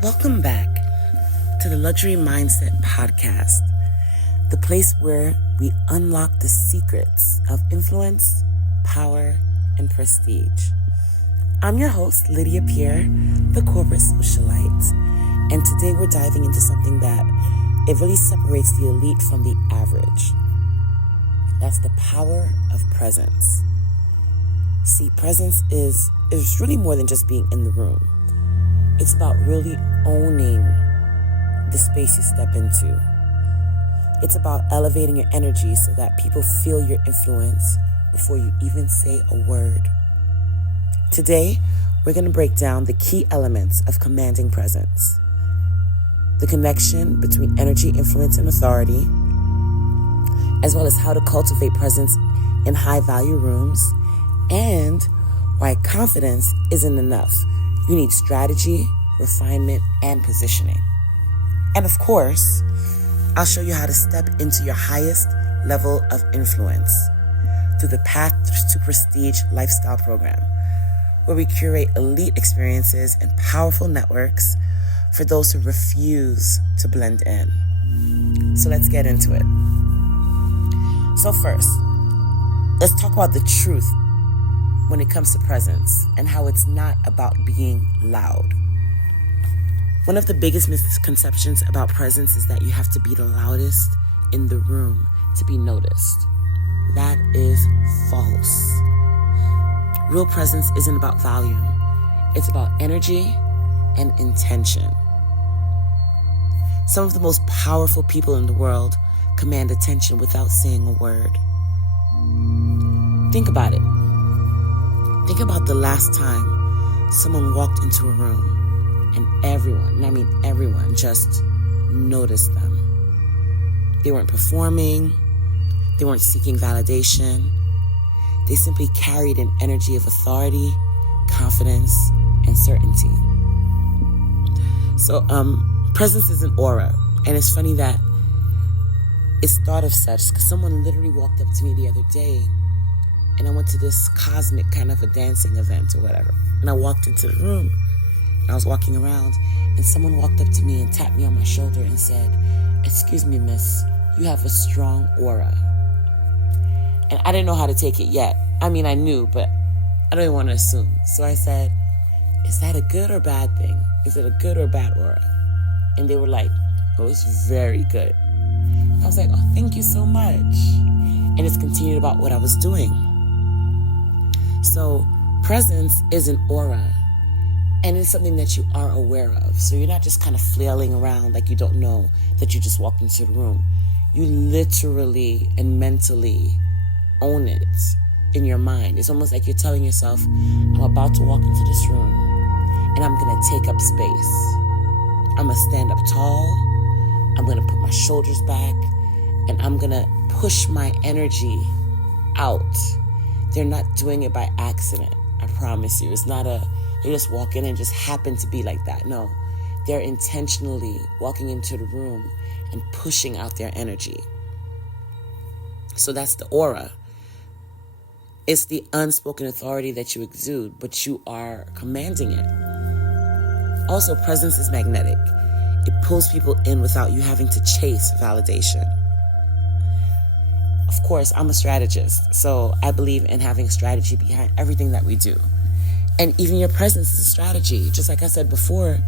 Welcome back to the Luxury Mindset Podcast, the place where we unlock the secrets of influence, power, and prestige. I'm your host, Lydia Pierre, the corporate socialite, and today we're diving into something that it really separates the elite from the average. That's the power of presence. See, presence is really more than just being in the room. It's about really owning the space you step into. It's about elevating your energy so that people feel your influence before you even say a word. Today, we're going to break down the key elements of commanding presence, the connection between energy, influence, and authority, as well as how to cultivate presence in high-value rooms, and why confidence isn't enough. You need strategy, refinement, and positioning. And of course, I'll show you how to step into your highest level of influence through the Path to Prestige lifestyle program, where we curate elite experiences and powerful networks for those who refuse to blend in. So let's get into it. So first, let's talk about the truth when it comes to presence and how it's not about being loud. One of the biggest misconceptions about presence is that you have to be the loudest in the room to be noticed. That is false. Real presence isn't about volume. It's about energy and intention. Some of the most powerful people in the world command attention without saying a word. Think about it. Think about the last time someone walked into a room and everyone just noticed them. They weren't performing. They weren't seeking validation. They simply carried an energy of authority, confidence, and certainty. So, presence is an aura. And it's funny that it's thought of such because someone literally walked up to me the other day, and I went to this cosmic kind of a dancing event or whatever. And I walked into the room, and I was walking around, and someone walked up to me and tapped me on my shoulder and said, "Excuse me, miss, you have a strong aura." And I didn't know how to take it yet. I mean, I knew, but I don't even want to assume. So I said, "Is that a good or bad thing? Is it a good or bad aura?" And they were like, "Oh, it's very good." I was like, "Oh, thank you so much." And it's continued about what I was doing. So presence is an aura, and it's something that you are aware of. So you're not just kind of flailing around like you don't know that you just walked into the room. You literally and mentally own it in your mind. It's almost like you're telling yourself, "I'm about to walk into this room and I'm going to take up space. I'm going to stand up tall. I'm going to put my shoulders back, and I'm going to push my energy out." They're not doing it by accident. I promise you. It's not they just walk in and just happen to be like that. No, they're intentionally walking into the room and pushing out their energy. So that's the aura. It's the unspoken authority that you exude, but you are commanding it. Also, presence is magnetic. It pulls people in without you having to chase validation. Of course, I'm a strategist, so I believe in having strategy behind everything that we do. And even your presence is a strategy. Just like I said before,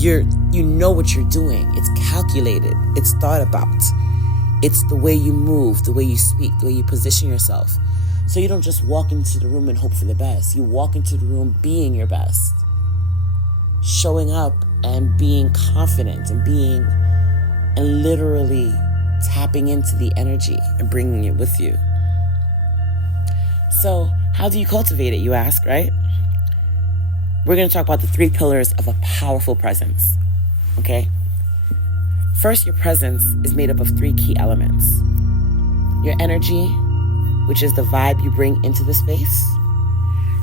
you know what you're doing. It's calculated. It's thought about. It's the way you move, the way you speak, the way you position yourself. So you don't just walk into the room and hope for the best. You walk into the room being your best. Showing up and being confident and literally tapping into the energy and bringing it with you. So how do you cultivate it, you ask, right? We're going to talk about the 3 pillars of a powerful presence, okay? First, your presence is made up of 3 key elements. Your energy, which is the vibe you bring into the space.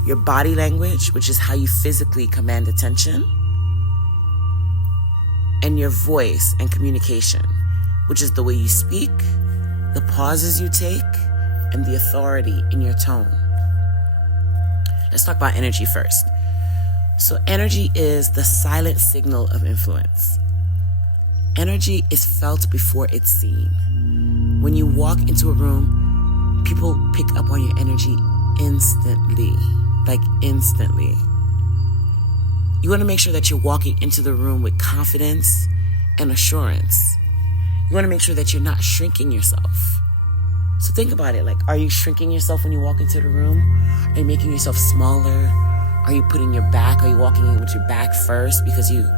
Your body language, which is how you physically command attention. And your voice and communication, which is the way you speak, the pauses you take, and the authority in your tone. Let's talk about energy first. So energy is the silent signal of influence. Energy is felt before it's seen. When you walk into a room, people pick up on your energy instantly. Like instantly. You want to make sure that you're walking into the room with confidence and assurance. You want to make sure that you're not shrinking yourself. So think about it. Like, are you shrinking yourself when you walk into the room? Are you making yourself smaller? Are you putting your back? Are you walking in with your back first because you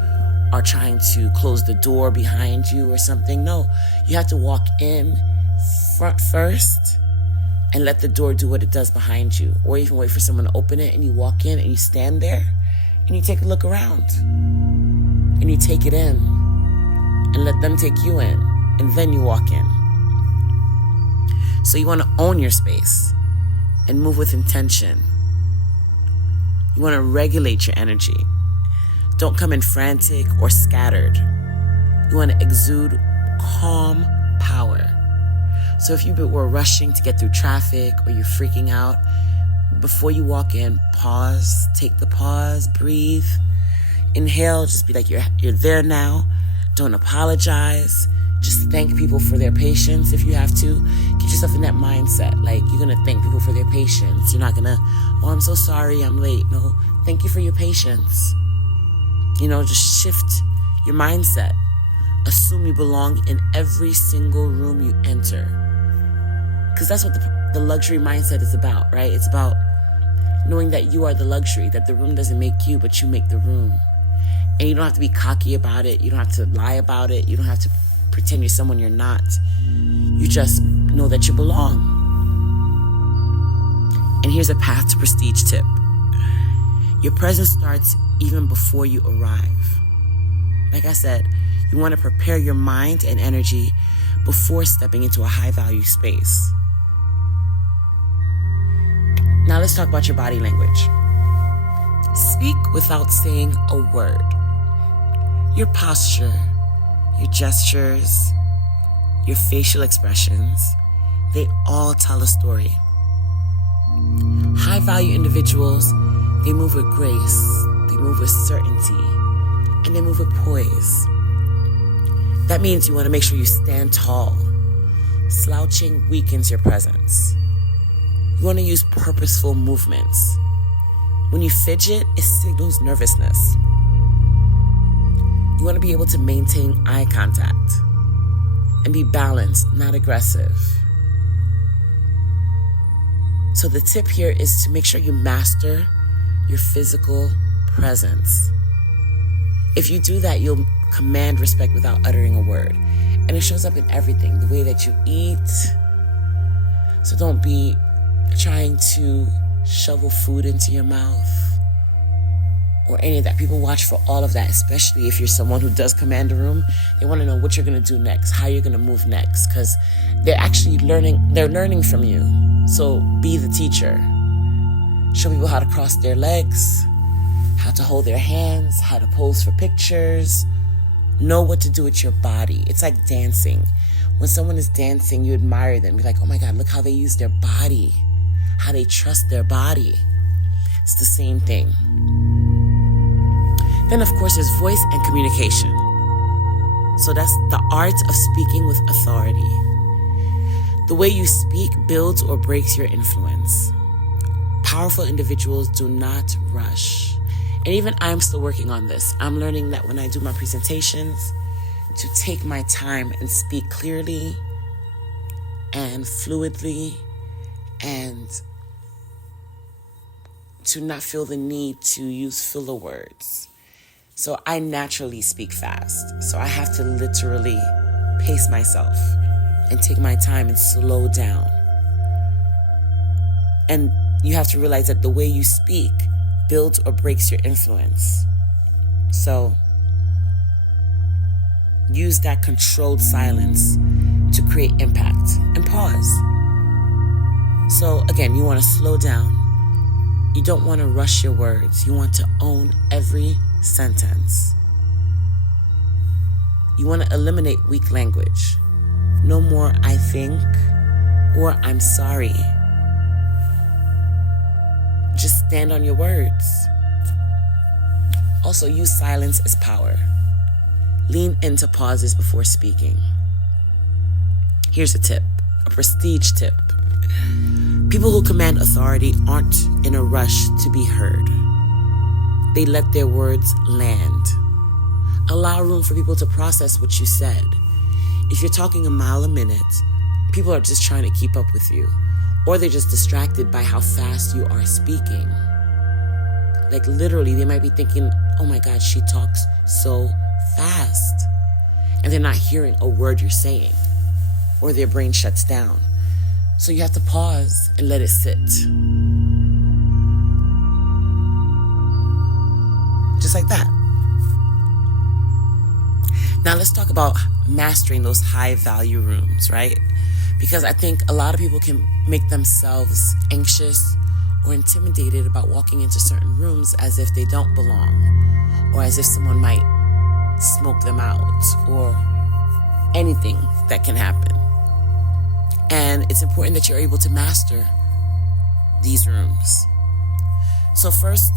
are trying to close the door behind you or something? No, you have to walk in front first and let the door do what it does behind you. Or even wait for someone to open it and you walk in and you stand there and you take a look around and you take it in and let them take you in and then you walk in. So you want to own your space and move with intention. You want to regulate your energy. Don't come in frantic or scattered. You want to exude calm power. So if you were rushing to get through traffic or you're freaking out, before you walk in, pause, take the pause, breathe, inhale, just be like you're there now. Don't apologize. Just thank people for their patience if you have to. Get yourself in that mindset. Like, you're going to thank people for their patience. You're not going to, oh, I'm so sorry, I'm late. No, thank you for your patience. Just shift your mindset. Assume you belong in every single room you enter. Because that's what the luxury mindset is about, right? It's about knowing that you are the luxury, that the room doesn't make you, but you make the room. And you don't have to be cocky about it. You don't have to lie about it. You don't have to pretend you're someone you're not. You just know that you belong. And here's a path to prestige tip. Your presence starts even before you arrive. Like I said, you want to prepare your mind and energy before stepping into a high-value space. Now let's talk about your body language. Speak without saying a word. Your posture, your gestures, your facial expressions, they all tell a story. High-value individuals, they move with grace, they move with certainty, and they move with poise. That means you want to make sure you stand tall. Slouching weakens your presence. You want to use purposeful movements. When you fidget, it signals nervousness. You want to be able to maintain eye contact and be balanced, not aggressive. So the tip here is to make sure you master your physical presence. If you do that, you'll command respect without uttering a word. And it shows up in everything, the way that you eat. So don't be trying to shovel food into your mouth or any of that. People watch for all of that, especially if you're someone who does command a room. They want to know what you're going to do next, how you're going to move next, because they're actually learning from you. So be the teacher. Show people how to cross their legs, how to hold their hands, how to pose for pictures. Know what to do with your body. It's like dancing. When someone is dancing, you admire them. You're like, oh my God, look how they use their body, how they trust their body. It's the same thing. Then, of course, there's voice and communication. So that's the art of speaking with authority. The way you speak builds or breaks your influence. Powerful individuals do not rush. And even I'm still working on this. I'm learning that when I do my presentations, to take my time and speak clearly and fluidly and to not feel the need to use filler words. So I naturally speak fast. So I have to literally pace myself and take my time and slow down. And you have to realize that the way you speak builds or breaks your influence. So use that controlled silence to create impact and pause. So again, you want to slow down. You don't want to rush your words. You want to own every sentence. You want to eliminate weak language. No more I think or I'm sorry. Just stand on your words. Also, use silence as power. Lean into pauses before speaking. Here's a tip, a prestige tip. People who command authority aren't in a rush to be heard. They let their words land. Allow room for people to process what you said. If you're talking a mile a minute, people are just trying to keep up with you, or they're just distracted by how fast you are speaking. Like literally, they might be thinking, oh my God, she talks so fast. And they're not hearing a word you're saying, or their brain shuts down. So you have to pause and let it sit. Just like that. Now let's talk about mastering those high value rooms, right? Because I think a lot of people can make themselves anxious or intimidated about walking into certain rooms as if they don't belong, or as if someone might smoke them out, or anything that can happen. And it's important that you're able to master these rooms. So first,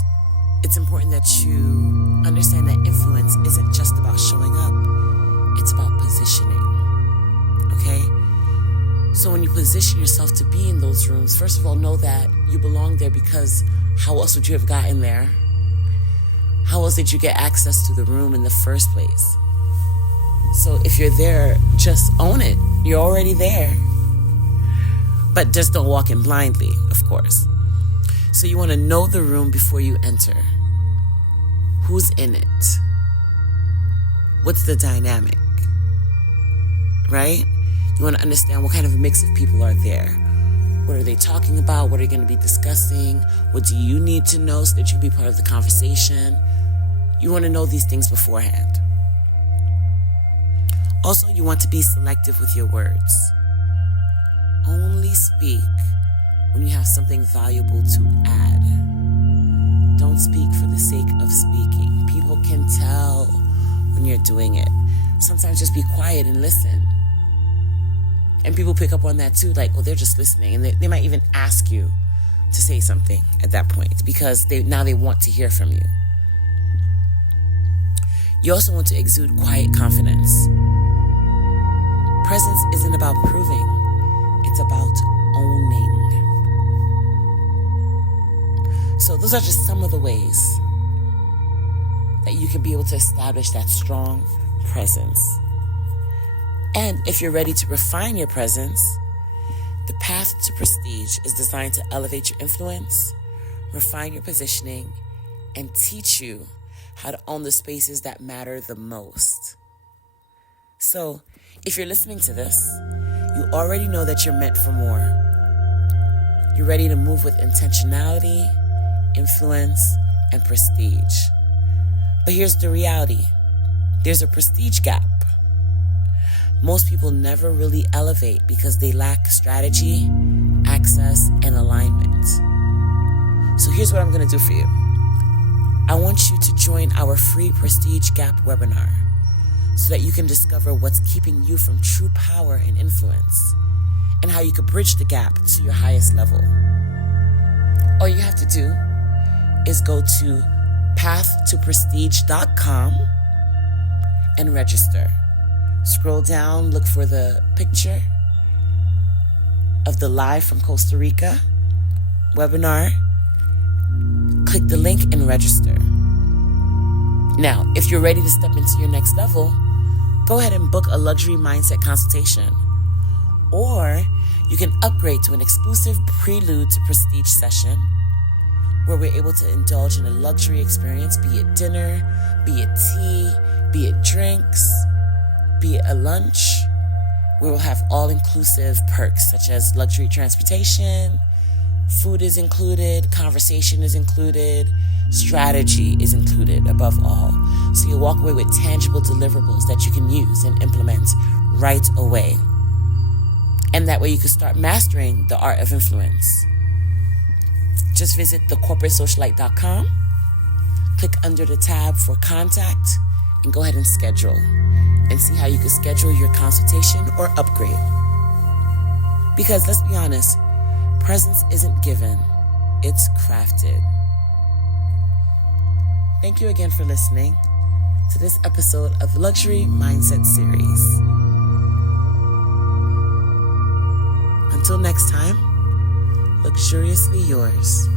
it's important that you understand that influence isn't just about showing up. It's about positioning. Okay? So when you position yourself to be in those rooms, first of all, know that you belong there, because how else would you have gotten there? How else did you get access to the room in the first place? So if you're there, just own it. You're already there. But just don't walk in blindly, of course. So you want to know the room before you enter. Who's in it? What's the dynamic? Right? You want to understand what kind of mix of people are there. What are they talking about? What are they going to be discussing? What do you need to know so that you can be part of the conversation? You want to know these things beforehand. Also, you want to be selective with your words. Only speak when you have something valuable to add. Don't speak for the sake of speaking. People can tell when you're doing it. Sometimes just be quiet and listen. And people pick up on that too, like, oh, they're just listening. And they might even ask you to say something at that point, because now they want to hear from you. You also want to exude quiet confidence. Presence isn't about proving. It's about owning. So those are just some of the ways that you can be able to establish that strong presence. And if you're ready to refine your presence, the path to prestige is designed to elevate your influence, refine your positioning, and teach you how to own the spaces that matter the most. So if you're listening to this, you already know that you're meant for more. You're ready to move with intentionality, influence, and prestige. But here's the reality. There's a prestige gap. Most people never really elevate because they lack strategy, access, and alignment. So here's what I'm going to do for you. I want you to join our free Prestige Gap webinar so that you can discover what's keeping you from true power and influence, and how you can bridge the gap to your highest level. All you have to do is go to pathtoprestige.com and register. Scroll down, look for the picture of the Live from Costa Rica webinar. Click the link and register. Now, if you're ready to step into your next level, go ahead and book a luxury mindset consultation. Or you can upgrade to an exclusive prelude to prestige session where we're able to indulge in a luxury experience, be it dinner, be it tea, be it drinks, be it a lunch, where we'll have all-inclusive perks such as luxury transportation, food is included, conversation is included, strategy is included above all. So you walk away with tangible deliverables that you can use and implement right away. And that way you can start mastering the art of influence. Just visit thecorporatesocialite.com, click under the tab for contact, and go ahead and schedule. And see how you can schedule your consultation or upgrade. Because let's be honest, presence isn't given, it's crafted. Thank you again for listening to this episode of Luxury Mindset Series. Until next time, luxuriously yours.